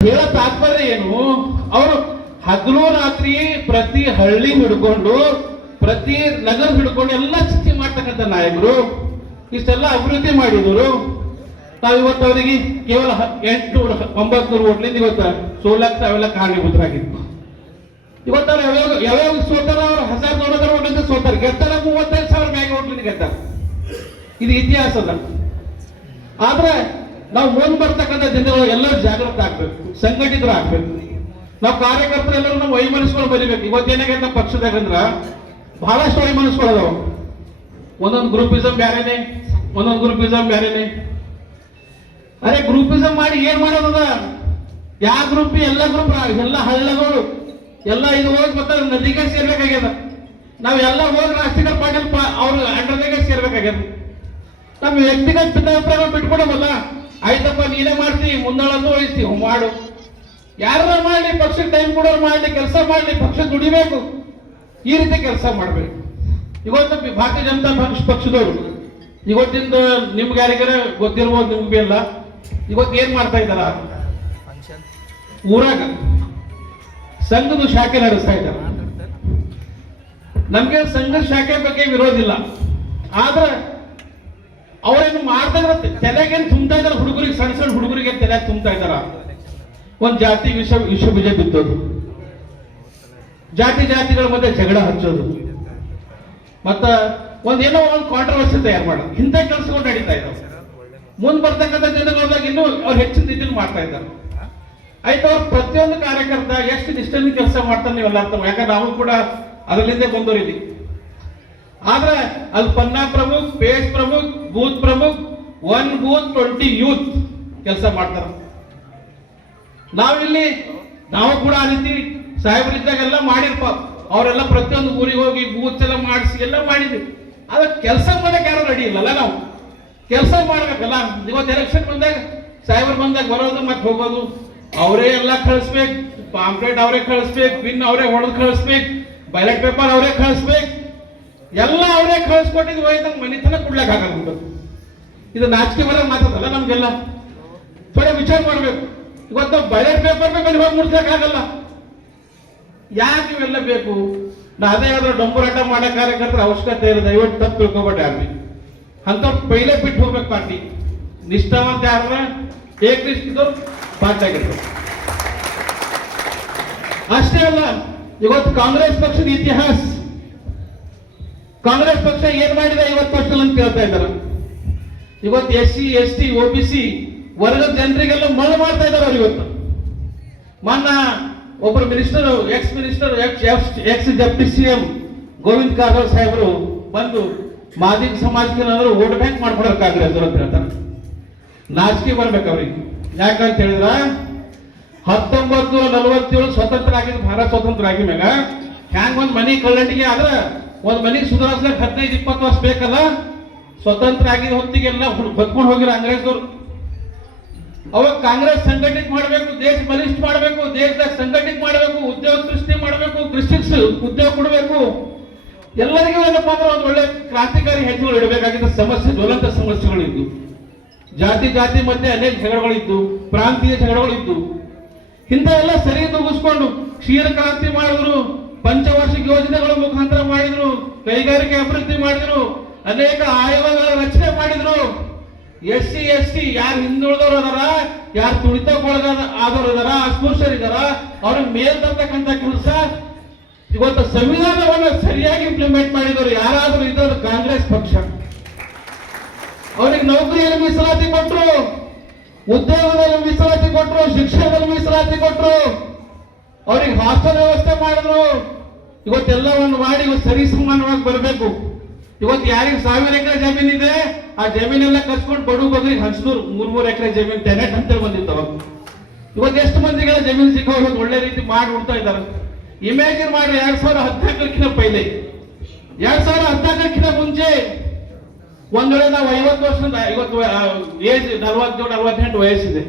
ಹೇಳೋ ತಾತ್ಪರ್ಯ ಏನು? ಅವರು ಹಗಲು ರಾತ್ರಿ ಪ್ರತಿ ಹಳ್ಳಿ ಹಿಡ್ಕೊಂಡು ಪ್ರತಿ ನಗರ ಹಿಡ್ಕೊಂಡು ಎಲ್ಲ ಸೃಷ್ಟಿ ಮಾಡ್ತಕ್ಕಂಥ ನಾಯಕರು, ಇಷ್ಟೆಲ್ಲ ಅಭಿವೃದ್ಧಿ ಮಾಡಿದವರು. ನಾವು ಇವತ್ತು ಅವರಿಗೆ ಕೇವಲ 800-900 ಓಟ್ಲಿಂದ ಇವತ್ತು ಸೋಲಕ್ಕೆ ಅವೆಲ್ಲ ಕಾರಣೀಭೂತರಾಗಿತ್ತು. ಇವತ್ತು ಅವ್ರು ಯಾವ್ಯಾವ ಸೋತಾರ? ಅವ್ರು 1200 ಓಟ್ಲಿಂದ ಸೋತಾರ. ಗೆದ್ದಾರ 35,000 ಮ್ಯಾಗ ಓಟ್ಲಿಂದ ಗೆದ್ದಾರ. ಇದು ಇತಿಹಾಸದ. ಆದ್ರೆ ನಾವು ಮುಂದೆ ಬರ್ತಕ್ಕಂಥ ಜನಗಳು ಎಲ್ಲರೂ ಜಾಗೃತ ಆಗ್ಬೇಕು, ಸಂಘಟಿತರಾಗಬೇಕು. ನಾವು ಕಾರ್ಯಕರ್ತರೆಲ್ಲರೂ ನಾವು ವೈಮನಸ್ಸುಗಳು ಬರೀಬೇಕು. ಇವತ್ತೇನಾಗೈತೆ ನಮ್ಮ ಪಕ್ಷದಾಗಂದ್ರ ಬಹಳಷ್ಟು ವೈಮನಸ್ಸುಗಳು ಅದಾವ. ಒಂದೊಂದು ಗ್ರೂಪಿಸಮ್ ಬ್ಯಾರೇನೆ, ಒಂದೊಂದು ಗ್ರೂಪಿಸಮ್ ಬ್ಯಾರೇನೆ. ಅರೆ ಗ್ರೂಪಿಸಮ್ ಮಾಡಿ ಏನ್ ಮಾಡೋದದ? ಯಾವ ಗ್ರೂಪ್? ಎಲ್ಲ ಗ್ರೂಪ್, ಎಲ್ಲ ಹಳ್ಳಗಳು ಎಲ್ಲ ಇದು ಹೋಗಿ ಮತ್ತೆ ನದಿಗೆ ಸೇರ್ಬೇಕಾಗ್ಯದ. ನಾವೆಲ್ಲ ಹೋಗಿ ರಾಷ್ಟ್ರೀಯ ಪಾಟೀಲ್ ಅವ್ರ ಅಂಡರ್ದಾಗೆ ಸೇರ್ಬೇಕಾಗ್ಯದ. ನಮ್ಮ ವ್ಯಕ್ತಿಗತ ಭಿನ್ನಾಭಿಪ್ರಾಯಗಳು ಬಿಟ್ಕೊಡೋದಲ್ಲ. ಆಯ್ತಪ್ಪ ನೀನೇ ಮಾಡ್ತಿ, ಮುಂದಾಳನ್ನು ವಹಿಸ್ತೀವಿ ಮಾಡು. ಯಾರು ಮಾಡಲಿ, ಪಕ್ಷಕ್ಕೆ ಟೈಮ್ ಕೊಡೋರು ಮಾಡಲಿ, ಕೆಲಸ ಮಾಡಲಿ, ಪಕ್ಷ ದುಡಿಬೇಕು. ಈ ರೀತಿ ಕೆಲಸ ಮಾಡಬೇಕು. ಇವತ್ತು ಭಾರತೀಯ ಜನತಾ ಪಕ್ಷದವರು ಇವತ್ತಿಂದ ನಿಮ್ಗೆ ಯಾರಿಗಾರ ಗೊತ್ತಿರ್ಬೋದು, ನಿಮ್ಗೆ ಎಲ್ಲ ಇವತ್ತು ಏನ್ ಮಾಡ್ತಾ ಇದ್ದಾರ? ಊರಾಗ ಸಂಘದ ಶಾಖೆ ನಡೆಸ್ತಾ ಇದ್ದಾರೆ. ನಮ್ಗೆ ಸಂಘದ ಶಾಖೆ ಬಗ್ಗೆ ವಿರೋಧ ಇಲ್ಲ. ಆದ್ರೆ ಅವರೇನು ಮಾಡ್ತಾ ಇದ್ರೆ ತಲೆಗೇನು ತುಂಬ್ತಾ ಇದಾರೆ? ಹುಡುಗರಿಗೆ, ಸಣ್ಣ ಸಣ್ಣ ಹುಡುಗರಿಗೆ ತಲೆ ತುಂಬ್ತಾ ಇದ್ದಾರ. ಒಂದ್ ಜಾತಿ ವಿಷ ಬೀಜ ಬಿತ್ತೋದು, ಜಾತಿಗಳ ಮಧ್ಯೆ ಜಗಳ ಹಚ್ಚೋದು, ಮತ್ತ ಏನೋ ಒಂದು ಕಾಂಟ್ರವರ್ಸಿ ತಯಾರು ಮಾಡೋದು, ಇಂಥ ಕೆಲಸಗಳು ನಡೀತಾ ಇದ್ದಾವೆ. ಮುಂದೆ ಬರ್ತಕ್ಕಂಥ ದಿನಗಳಾಗ ಇನ್ನೂ ಅವ್ರು ಹೆಚ್ಚಿನ ರೀತಿಯಲ್ಲಿ ಮಾಡ್ತಾ ಇದ್ದಾರೆ. ಆಯ್ತು, ಅವ್ರು ಪ್ರತಿಯೊಂದು ಕಾರ್ಯಕರ್ತ ಎಷ್ಟು ನಿಷ್ಠೆಯಿಂದ ಕೆಲಸ ಮಾಡ್ತಾರೆ ನೀವೆಲ್ಲ ಅರ್ಥ. ಯಾಕಂದ್ರೆ ನಾವು ಕೂಡ ಅದರಲ್ಲಿಂದ ಬಂದವರಿದ್ದೀವಿ. ಆದ್ರೆ ಅಲ್ಲಿ ಪನ್ನಾ ಪ್ರಮುಖ್, ಪೇಜ್ ಪ್ರಮುಖ್, ಬೂತ್ ಪ್ರಮುಖ್, 1 ಬೂತ್ 20 ಯೂತ್ ಕೆಲಸ ಮಾಡ್ತಾರೆ. ನಾವಿಲ್ಲಿ ನಾವು ಕೂಡ ಆ ರೀತಿ ಸಾಹೇಬರಿದ್ದಾಗೆಲ್ಲ ಮಾಡಿರ್ಪ. ಅವರೆಲ್ಲ ಪ್ರತಿಯೊಂದು ಊರಿಗೆ ಹೋಗಿ ಬೂತ್ ಎಲ್ಲ ಮಾಡಿಸಿ ಎಲ್ಲ ಮಾಡಿದ್ವಿ. ಆದ್ರೆ ಕೆಲಸ ಮಾಡಕ್ಕೆ ಯಾರು ರೆಡಿ ಇಲ್ಲಲ್ಲ. ನಾವು ಕೆಲಸ ಮಾಡ್ಬೇಕಲ್ಲ. ಇವತ್ತು ಎಲೆಕ್ಷನ್ ಬಂದಾಗ ಸಾಹೇಬರು ಬಂದಾಗ ಬರೋದು ಮತ್ತೆ ಹೋಗೋದು, ಅವರೇ ಎಲ್ಲ ಕಳಿಸ್ಬೇಕು. ಪಾಂಪ್ಲೆಟ್ ಅವರೇ ಕಳಿಸ್ಬೇಕು, ಪಿನ್ ಅವರೇ ಹೊಡೆದು ಕಳಿಸ್ಬೇಕು, ಬ್ಯಾಲೆಟ್ ಪೇಪರ್ ಅವರೇ ಕಳಿಸ್ಬೇಕು, ಎಲ್ಲ ಅವರೇ ಕಳಿಸ್ಕೊಟ್ಟಿದ್ವಿ. ಹೋಯ್ತು ಮನಿತನ ಕೊಡ್ಲಕ್ ಆಗಲ್ಲ. ಇದು ನಾಚಿಕೆ ಬರೋದು ಮಾತಾಡಲ್ಲ. ನಮ್ಗೆಲ್ಲ ಥೋಡೆ ವಿಚಾರ ಮಾಡ್ಬೇಕು. ಇವತ್ತು ಬ್ಯಾಲೆಟ್ ಪೇಪರ್ ಮೇಲೆ ಹೋಗಿ ಮುಡ್ಸಕ್ಕಾಗಲ್ಲ. ಯಾಕೆ ಇವೆಲ್ಲ ಬೇಕು? ಅದೇ ಯಾವ್ದು ಡಂಬರಾಟ ಮಾಡೋ ಕಾರ್ಯಕರ್ತರ ಅವಶ್ಯಕತೆ ಇಲ್ಲ. ದಯವಿಟ್ಟು ತಪ್ಪು ತಿಳ್ಕೊಬೇಡ. ಯಾರು ಅಂತ ಪೈಲೆ ಬಿಟ್ಟು ಹೋಗ್ಬೇಕು. ಪಾರ್ಟಿ ನಿಷ್ಠಾವಂತ ಯಾರ ಏಕನಿಷ್ಠಿದವ್ರು ಪಾರ್ಟಿ ಆಗಿರ್ಬೇಕು. ಅಷ್ಟೇ ಅಲ್ಲ, ಇವತ್ತು ಕಾಂಗ್ರೆಸ್ ಪಕ್ಷದ ಇತಿಹಾಸ, ಕಾಂಗ್ರೆಸ್ ಪಕ್ಷ ಏನ್ ಮಾಡಿದೆ 50 ವರ್ಷದಲ್ಲಿ ಅಂತ ಕೇಳ್ತಾ ಇದ್ದಾರೆ. ಇವತ್ತು SC ST OBC ವರ್ಗದ ಜನರಿಗೆಲ್ಲ ಮಳೆ ಮಾಡ್ತಾ ಇದ್ದಾರೆ. ಅವ್ರು ಇವತ್ತು ಮೊನ್ನ ಒಬ್ಬರು minister, X deputy CM Govind Karjol ಸಾಹೇಬರು ಬಂದು ಮಾದಿಗ ಸಮಾಜಕ್ಕೆ ವೋಟ್ ಬ್ಯಾಂಕ್ ಮಾಡ್ಕೊಡೋರು ಕಾಂಗ್ರೆಸ್ ಅಂತ ಹೇಳ್ತಾರೆ. ನಾಚಿಕೆ ಬರ್ಬೇಕು ಅವ್ರಿಗೆ. ಯಾಕಂತ ಹೇಳಿದ್ರ 1947 ಸ್ವತಂತ್ರ ಆಗಿದ್ದು, ಭಾರತ ಸ್ವತಂತ್ರ ಆಗಿ ಮ್ಯಾಗ ಹ್ಯಾಂಗ ಒಂದ್ ಮನಿ ಕಳ್ಳಂಟಿಗೆ ಆದ್ರೆ ಒಂದ್ ಮನಿಗೆ ಸುಧಾರಿಸ್ಲಕ್ಕೆ 15-20 ವರ್ಷ ಬೇಕಲ್ಲ. ಸ್ವತಂತ್ರ ಆಗಿದ ಹೊತ್ತಿಗೆಲ್ಲ ಬದ್ಕೊಂಡು ಹೋಗಿರೋ ಅಂಗ್ರೇಜ್ದವ್ರು. ಅವಾಗ ಕಾಂಗ್ರೆಸ್ ಸಂಘಟಿತ ಮಾಡಬೇಕು, ದೇಶ ಬಲಿಷ್ಠ ಮಾಡಬೇಕು, ದೇಶದಾಗ ಸಂಘಟಿತ ಮಾಡಬೇಕು, ಉದ್ಯೋಗ ಸೃಷ್ಟಿ ಮಾಡಬೇಕು, ಕೃಷಿಕ್ ಉದ್ಯೋಗ ಕೊಡಬೇಕು, ಎಲ್ಲರಿಗೂ ಏನಪ್ಪಾ ಅಂದ್ರೆ ಒಂದು ಒಳ್ಳೆ ಕ್ರಾಂತಿಕಾರಿ ಹೆಜ್ಜೆಗಳು ಇಡಬೇಕಾಗಿದ್ದ ಸಮಸ್ಯೆ, ಜ್ವಲಂತ ಸಮಸ್ಯೆಗಳಿದ್ದು, ಜಾತಿ ಮಧ್ಯೆ ಅನೇಕ ಜಗಳಗಳಿದ್ದು, ಪ್ರಾಂತೀಯ ಜಗಳಗಳಿದ್ದು, ಇಂಥ ಎಲ್ಲ ಸರಿ ತೂಗಿಸ್ಕೊಂಡು ಕ್ಷೀರ ಕ್ರಾಂತಿ ಮಾಡಿದ್ರು, ಪಂಚವಾರ್ಷಿಕ ಯೋಜನೆಗಳ ಮುಖಾಂತರ ಮಾಡಿದ್ರು, ಕೈಗಾರಿಕೆ ಅಭಿವೃದ್ಧಿ ಮಾಡಿದ್ರು, ಅನೇಕ ಆಯೋಗಗಳ ರಚನೆ ಮಾಡಿದ್ರು. SC ST ಯಾರು ಹಿಂದುಳಿದವರು ಅದಾರ, ಯಾರು ತುಳಿತಕ್ಕೊಳಗಾದ ಆದವರು ಇದಾರ, ಅಸ್ಪೃಶ್ಯರಿದಾರ, ಅವ್ರಿಗೆ ಮೇಲ್ ತರ್ತಕ್ಕಂಥ ಕೆಲಸ. ಇವತ್ತು ಸಂವಿಧಾನವನ್ನು ಸರಿಯಾಗಿ ಇಂಪ್ಲಿಮೆಂಟ್ ಮಾಡಿದವರು ಯಾರಾದ್ರೂ ಇದ್ದವರು ಕಾಂಗ್ರೆಸ್ ಪಕ್ಷ. ಅವ್ರಿಗೆ ನೌಕರಿಯಲ್ಲಿ ಮೀಸಲಾತಿ ಕೊಟ್ಟರು, ಉದ್ಯೋಗದಲ್ಲಿ ಮೀಸಲಾತಿ ಕೊಟ್ಟರು, ಶಿಕ್ಷಣದಲ್ಲಿ ಮೀಸಲಾತಿ ಕೊಟ್ಟರು, ಅವ್ರಿಗೆ ಹಾಸ್ಟೆಲ್ ವ್ಯವಸ್ಥೆ ಮಾಡಿದ್ರು. ಇವತ್ತೆಲ್ಲವನ್ನು ಮಾಡಿ ಸರಿ ಸಮಾನವಾಗಿ ಬರಬೇಕು. ಇವತ್ತು ಯಾರಿಗೆ 1000 ಎಕರೆ ಜಮೀನ್ ಇದೆ, ಆ ಜಮೀನೆಲ್ಲ ಕಸ್ಕೊಂಡು ಬಡು ಬಗ್ರಿಗೆ ಹಂಚಿದ್ರು. 3 ಎಕರೆ ಜಮೀನ್ ಟೆನೆಟ್ ಅಂತ ಬಂದಿತ್ತು. ಇವತ್ತು ಎಷ್ಟು ಮಂದಿಗಳ ಜಮೀನು ಸಿಕ್ಕವ್ರು ಒಳ್ಳೆ ರೀತಿ ಮಾಡಿ ಉಡ್ತಾ ಇದ್ದಾರೆ. ಇಮ್ಯಾಜಿನ್ ಮಾಡಿ 2014 ಪೈಲೆ, 2014 ಮುಂಚೆ ಒಂದ್ ವೇಳೆ ನಾವು 50 ವರ್ಷದ, ಇವತ್ತು ಏಜ್ 47-48 ವಯಸ್ಸಿದೆ.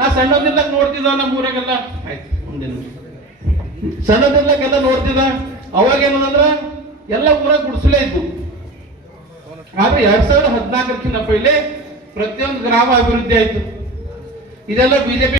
ನಾ ಸಣ್ಣದಿರ್ಲಕ್ ನೋಡ್ತಿದ್ದ ನಮ್ಮ ಊರಾಗೆಲ್ಲ. ಆಯ್ತು, ಸಣ್ಣದಿರ್ಲಕ್ಕೆಲ್ಲ ನೋಡ್ತಿದ್ದ. ಅವಾಗ ಏನಂದ್ರ ಎಲ್ಲ ಊರಾಗ ಗುಡಿಸಲೇ ಇದ್ದು. ಆದ್ರೆ 2014 ಪೈಲೆ ಪ್ರತಿಯೊಂದು ಗ್ರಾಮ ಅಭಿವೃದ್ಧಿ ಆಯ್ತು. ಇದೆಲ್ಲ ಬಿಜೆಪಿ